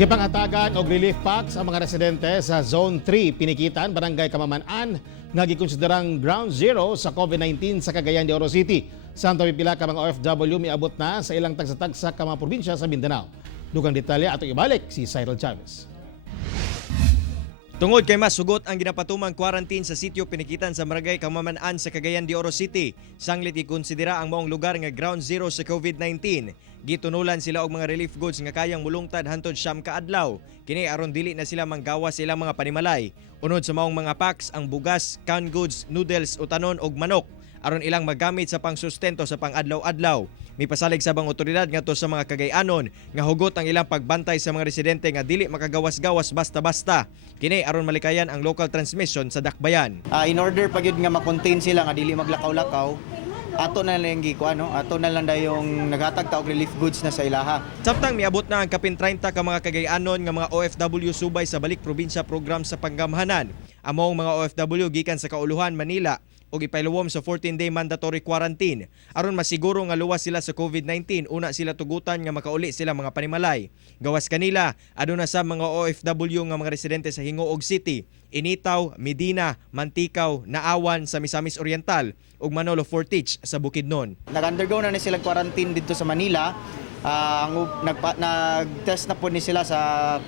Gipangatagan og relief packs ang mga residente sa Zone 3 Pinikitan, Barangay Kamaman-an nga gikonsiderang ground zero sa COVID-19 sa Cagayan de Oro City. Samtang pipila ka mga OFW miabot na sa ilang tagsa-tagsa ka mga probinsya sa Mindanao. Dugang detalye atong ibalik si Cyril Chavez. Tungod kay mas sugot ang ginapatumang quarantine sa sitio Pinikitan sa Barangay Kamaman-an sa Cagayan de Oro City, sanglit ikonsidera ang maong lugar nga ground zero sa COVID-19. Gitunulan sila og mga relief goods nga kayang mulungtad hantod siyam ka adlaw. Kini aron dili na sila manggawas sa ilang mga panimalay. Unod sa maong mga packs ang bugas, canned goods, noodles, utanon og manok aron ilang magamit sa pangsustento sa pang-adlaw-adlaw. Mipasalig sa bang otoridad ngadto sa mga Cagayanon nga hugot ang ilang pagbantay sa mga residente nga dili makagawas-gawas basta-basta. Kini aron malikayan ang local transmission sa dakbayan. In order pa gyud nga ma-contain sila nga dili maglakaw-lakaw, ato na lang ato na lang dayong naghatag ta og relief goods na sa ilaha. Samtang miabot na ang kapin 30 ka mga Cagayanon nga mga OFW subay sa balik probinsya program sa panggamhanan. Among mga OFW gikan sa Kauluhan, Manila og ipailuwom sa 14-day mandatory quarantine. Aron masiguro nga luwas sila sa COVID-19, una sila tugutan nga makauli sila mga panimalay. Gawas kanila, aduna sa mga OFW nga mga residente sa Hingoog City, Initaw, Medina, Mantikaw, Naawan sa Misamis Oriental ug Manolo Fortich sa Bukidnon. Nag-undergo na ni sila quarantine dito sa Manila. Nag-test na po ni sila sa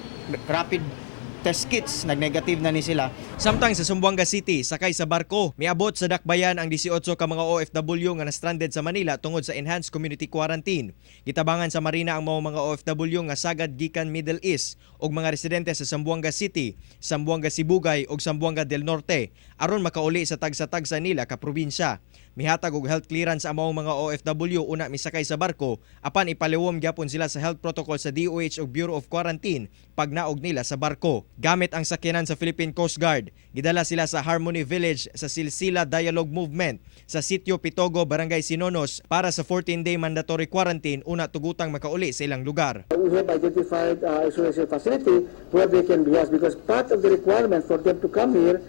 rapid test kits, nag-negative na ni sila. Samtang sa Zamboanga City, sakay sa barko, miabot sa dakbayan ang 18 ka mga OFW nga na-stranded sa Manila tungod sa enhanced community quarantine. Gitabangan sa marina ang mga OFW nga sagad gikan Middle East ug mga residente sa Zamboanga City, Zamboanga Sibugay ug Zamboanga del Norte aron makauli sa tagsa-tagsa nila ka probinsya. Mihatag og health clearance ang mga OFW una misakay sa barko apan ipaliwom gyapon sila sa health protocol sa DOH ug Bureau of Quarantine pag naog nila sa barko. Gamit ang sakyanan sa Philippine Coast Guard, gidala sila sa Harmony Village sa Silsila Dialogue Movement sa Sitio Pitogo, Barangay Sinonos para sa 14-day mandatory quarantine una tugutang makauli sa ilang lugar. We have identified isolation facility where they can be housed because part of the requirement for them to come here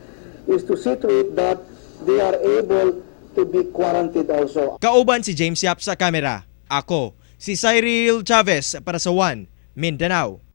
is to see to it that they are able to be quarantined also. Kauban si James Yap sa kamera. Ako, si Cyril Chavez para sa One Mindanao.